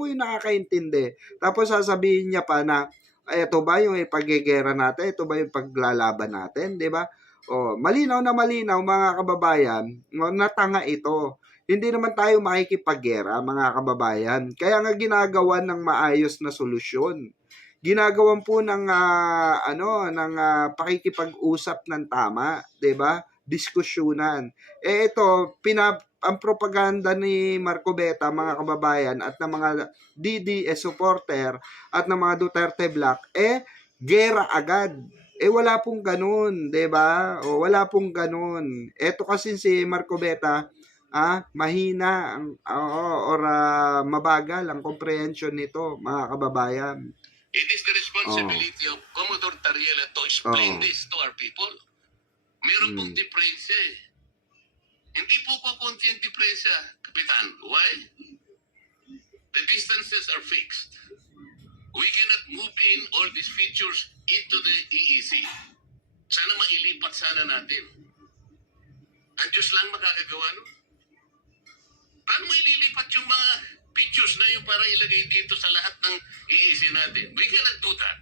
po yung nakakaintindi. Tapos sasabihin niya pa na, ay, ito ba yung ipaggegera natin? Ito ba yung paglalaban natin? Di ba? Malinaw na malinaw, mga kababayan, na tanga ito. Hindi naman tayo makikipaggera, mga kababayan. Kaya nga ginagawa ng maayos na solusyon. Ginagawan po ng pakikipag-usap ng tama, 'di ba? Diskusyonan. Ito, ang propaganda ni Marco Beta, mga kababayan, at ng mga DDS supporter at ng mga Duterte Black, gera agad. Wala pong ganun, 'di ba? Wala pong ganun. Ito kasi si Marco Beta, mahina mabagal ang comprehension nito, mga kababayan. It is the responsibility of Commodore Tariela to explain this to our people. Meron pong diferensya eh. Hindi po kukunti ang diferensya, Kapitan. Why? The distances are fixed. We cannot move in all these features into the EEC. Sana mailipat sana natin. Ang Diyos lang makakagawa, no? Paano mo ililipat yung mga features na yung para ilagay dito sa lahat ng EEC natin? We cannot do that.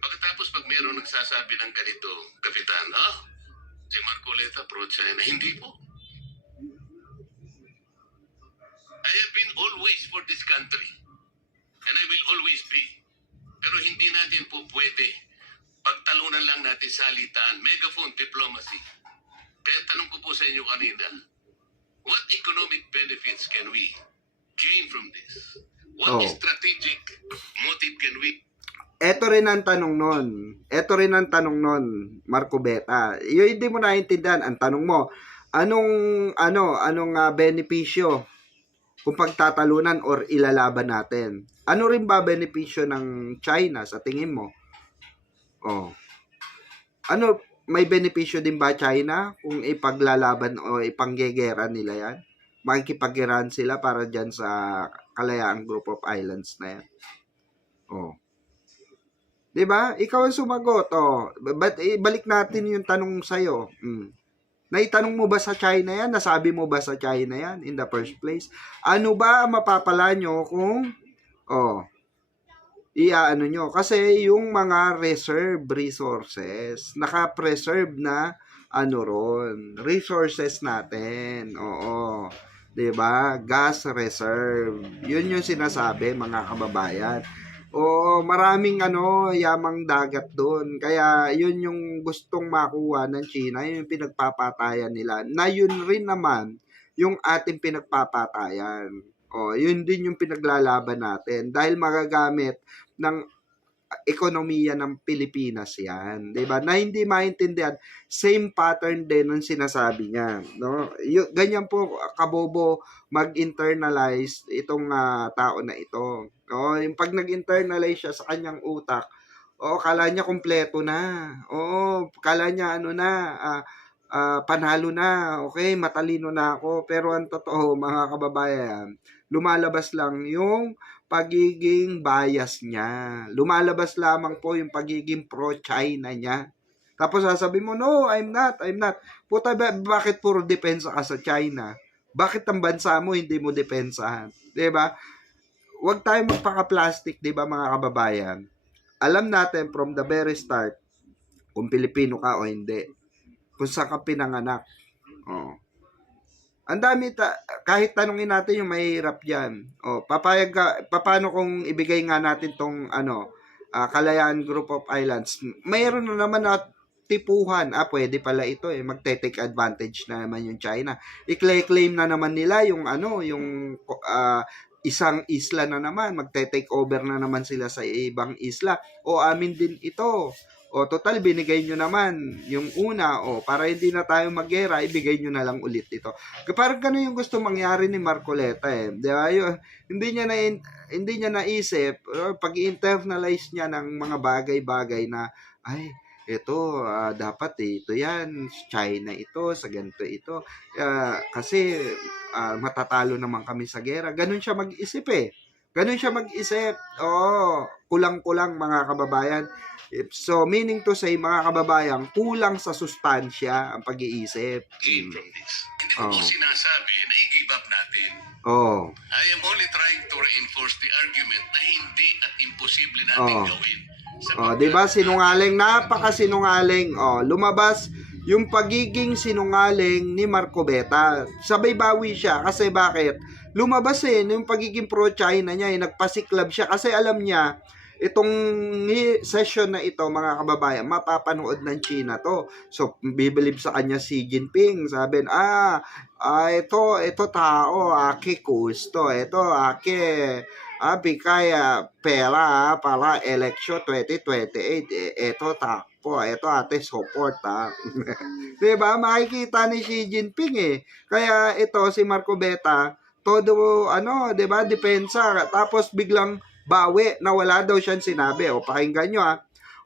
Pagkatapos pag mayroong nagsasabi ng ganito, Kapitan, si Marcoleta pro-China, hindi po. I have been always for this country. And I will always be. Pero hindi natin po pwede pagtalunan lang natin salitaan, megaphone diplomacy. Kaya tanong ko po sa inyo kanina, what economic benefits can we gain from this? What strategic motive can we... Ito rin ang tanong nun, Marco Beta. Yung hindi mo naiintindihan, ang tanong mo, anong benepisyo kung pagtatalunan or ilalaban natin? Ano rin ba benepisyo ng China sa tingin mo? May benepisyo din ba China kung ipaglalaban o ipanggegera nila yan? Makikipaggerahan sila para dyan sa Kalayaan Group of Islands na yan. Diba? Ikaw ang sumagot. Balik natin yung tanong sa'yo. Naitanong mo ba sa China yan? Nasabi mo ba sa China yan in the first place? Ano ba ang mapapala nyo kung iaano nyo? Kasi yung mga reserve resources, naka-preserve na resources natin. Diba? Gas reserve. Yun yung sinasabi, mga kababayan. Maraming yamang dagat doon. Kaya yun yung gustong makuha ng China, yun yung pinagpapatayan nila. Na yun rin naman yung ating pinagpapatayan. Yun din yung pinaglalaban natin dahil magagamit ng ekonomiya ng Pilipinas yan. Diba? Na hindi maintindihan, same pattern din ng sinasabi niya. No? Ganyan po kabobo mag-internalize itong tao na ito. Yung pag nag-internalize siya sa kanyang utak, kala niya kompleto na. Kala niya panalo na. Okay, matalino na ako. Pero ang totoo, mga kababayan, lumalabas lang yung pagiging bias niya. Lumalabas lamang po yung pagiging pro-China niya. Tapos sasabihin mo, no, I'm not. Puta, bakit puro depensa ka sa China? Bakit ang bansa mo hindi mo depensahan? Diba? Huwag tayo magpaka-plastic, diba, mga kababayan? Alam natin from the very start kung Pilipino ka o hindi. Kung saan ka pinanganak. Ang dami, kahit tanungin natin yung mahirap dyan. Papayag ka, paano kung ibigay nga natin tong Kalayaan Group of Islands? Mayroon na naman na tipuhan. Pwede pala ito magte-take advantage na naman yung China. I-claim na naman nila yung isang isla na naman. Magte-take over na naman sila sa ibang isla. Amin din ito. Total, binigay nyo naman yung una, para hindi na tayo mag-gera, ibigay nyo na lang ulit ito. Parang ganun yung gusto mangyari ni Marcoleta Diba? Hindi niya naisip, pag-internalize niya ng mga bagay-bagay na, ito, dapat ito yan, China ito, sa ganito ito. Kasi matatalo naman kami sa gera. Ganun siya mag-isip Ganun siya mag-isip. Oo, kulang-kulang mga kababayan. So, meaning to say, mga kababayan, kulang sa sustansya ang pag-iisip. gain from this. Hindi ko po Oo. sinasabi na i-give up natin. Oo. I am only trying to reinforce the argument na hindi at imposible natin Oo. gawin. Oh, 'di ba? Sinungaling, napakasinungaling. Oh, lumabas yung pagiging sinungaling ni Marco Beta. Sabay bawi siya kasi bakit? Lumabas yung pagiging pro-China niya, nagpasiklab siya kasi alam niya itong session na ito, mga kababayan, mapapanood ng China to. So, bibilib sa kanya si Jinping. Sabi, ito tao, aki gusto, ito aki bigay pera para election 2028. Ito takpo, ito ate support 'Di ba? Makikita ni Xi Jinping Kaya ito si Marco Beta, todo 'di ba, depensa tapos biglang bawi na wala daw siyang sinabi. O pakinggan nyo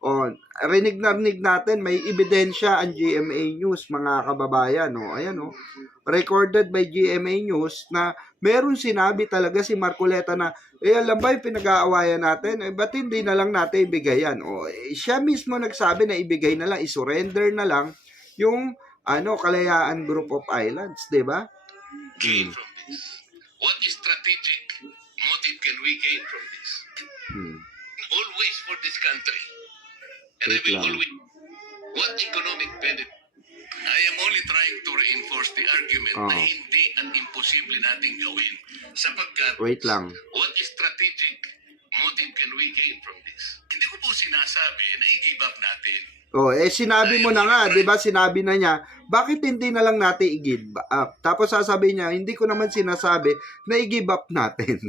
O, rinig natin, may ebidensya ang GMA News, mga kababayan. Ayan recorded by GMA News na meron sinabi talaga si Marcoleta na, alam ba yung pinag-aawayan natin? Ba't hindi na lang natin ibigay yan? Siya mismo nagsabi na ibigay na lang, isurrender na lang yung Kalayaan Group of Islands, di ba? Gain from this. What strategic motive can we gain from this? Always for this country. And I will always... What economic benefit? I am only trying to reinforce the argument na hindi at imposible natin gawin. Sapagkat, Wait lang. what strategic motive can we gain from this? Hindi ko po sinasabi na i-give up natin. Sinabi mo na nga, 'di ba? Sinabi na niya, bakit hindi na lang natin i-give up? Tapos sasabihin niya, hindi ko naman sinasabi na i-give up natin.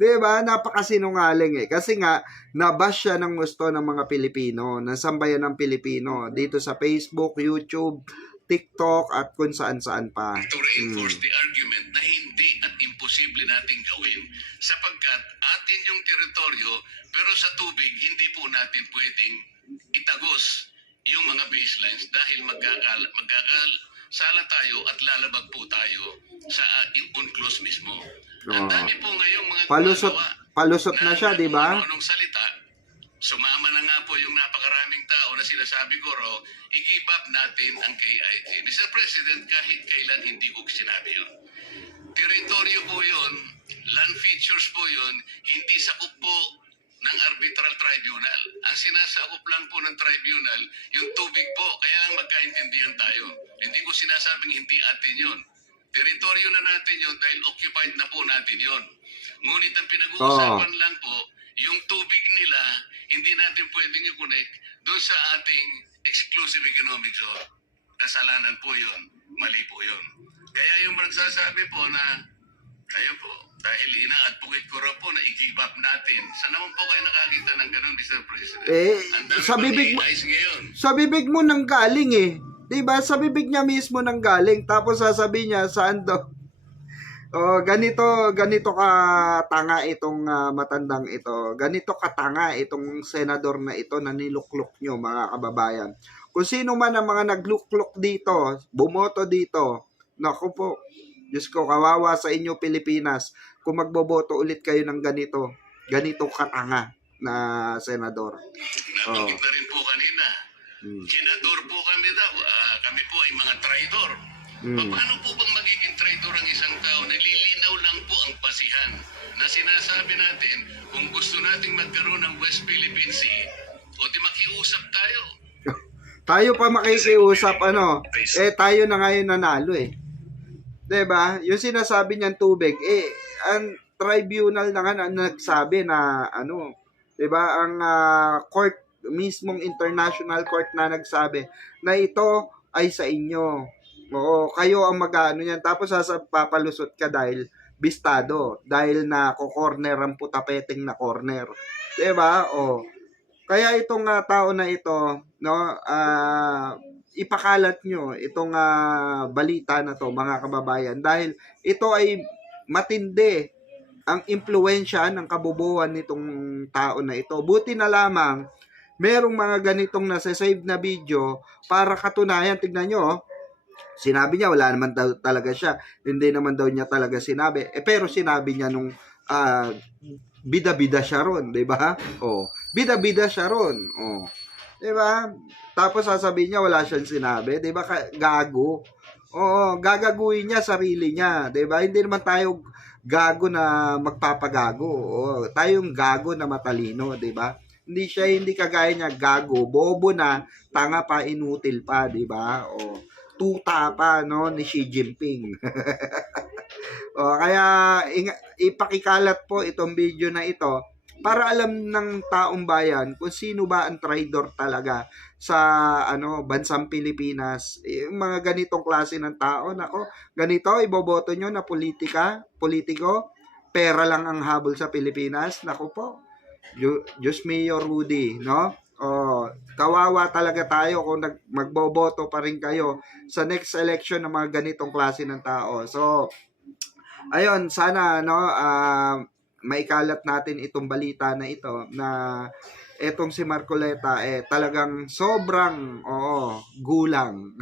'Di ba? Napakasinungaling kasi nga nabash siya ng gusto ng mga Pilipino, ng sambayan ng Pilipino dito sa Facebook, YouTube, TikTok at kung saan-saan pa. To reinforce the argument na hindi at imposible nating gawin sapagkat atin yung teritoryo pero sa tubig hindi po natin pwedeng itagos yung mga baselines dahil magkakasala tayo at lalabag po tayo sa UNCLOS mismo. Ang dami po ngayong mga palusot na siya, di ba? Anong salita, sumama na nga po yung napakaraming tao na sinasabi ko i-give up natin ang KIT. Mr. President, kahit kailan hindi ko sinabi yun. Teritoryo po yun, land features po yun, hindi sakop po ng arbitral tribunal. Ang sinasakop lang po ng tribunal, yung tubig po, kaya lang magkaintindihan tayo. Hindi ko sinasabing hindi atin yun. Teritoryo na natin yun dahil occupied na po natin yun. Ngunit ang pinag-uusapan lang po, yung tubig nila, hindi natin pwedeng i-connect doon sa ating exclusive economic zone. Kasalanan po yun. Mali po yun. Kaya yung nagsasabi po na, ayun po, dahil ina-advocate ko raw po na i-give up natin. Saan naman po kayo nakakita ng ganun, Mr. President? Sa bibig mo nang galing Diba? Sa bibig niya mismo nang galing. Tapos sasabihin niya, saan daw? Ganito ka tanga itong matandang ito. Ganito ka tanga itong senador na ito na niluklok nyo, mga kababayan. Kung sino man ang mga nagluklok dito, bumoto dito, naku po, Diyos ko, kawawa sa inyo Pilipinas kung magboboto ulit kayo ng ganito katanga na senador. Nabanggit na rin po kanina. Senador po kami daw. Kami po ay mga traidor. Paano po bang magiging traidor ang isang tao? Nililinaw lang po ang basihan na sinasabi natin kung gusto nating magkaroon ng West Philippine Sea o di makiusap tayo. Tayo pa makikiusap tayo na ngayon nanalo 'Di ba? Yung sinasabi niyang tubig ang tribunal na nga nagsabi na 'di ba, ang court mismong international court na nagsabi na ito ay sa inyo. Kayo ang mag-ano niyan, tapos papalusot ka dahil bistado, dahil na ko-corner ang putapeting na corner. 'Di ba? Kaya itong tao na ito, ipakalat nyo itong balita na to, mga kababayan, dahil ito ay matindi ang impluwensya ng kabubuan nitong tao na ito. Buti na lamang merong mga ganitong nasa-save na video para katunayan. Tignan nyo, sinabi niya wala naman daw talaga siya, hindi naman daw niya talaga sinabi, pero sinabi niya nung bida-bida siya ron, 'di ba? Oh, bida-bida siya ron. Oh. 'Di ba? Tapos sasabihin niya wala siyang sinabi, 'di ba? Gago. Oo, gagaguhin niya sarili niya, 'di ba? Hindi naman tayo gago na magpapagago. Oo, tayong gago na matalino, 'di ba? Hindi kagaya niya gago, bobo na, tanga pa, inutil pa, 'di ba? O tuta pa no ni Xi Jinping. O, kaya ipakikalat po itong video na ito para alam ng taong bayan kung sino ba ang traidor talaga sa bansang Pilipinas. Yung mga ganitong klase ng tao, nako, ganito iboboto nyo na politiko, pera lang ang habol sa Pilipinas. Nako po. Diyos mio Rudy, no? Oh, kawawa talaga tayo kung magboboto pa rin kayo sa next election ng mga ganitong klase ng tao. So, ayun, sana maikalat natin itong balita na ito na etong si Marcoleta talagang sobrang gulang.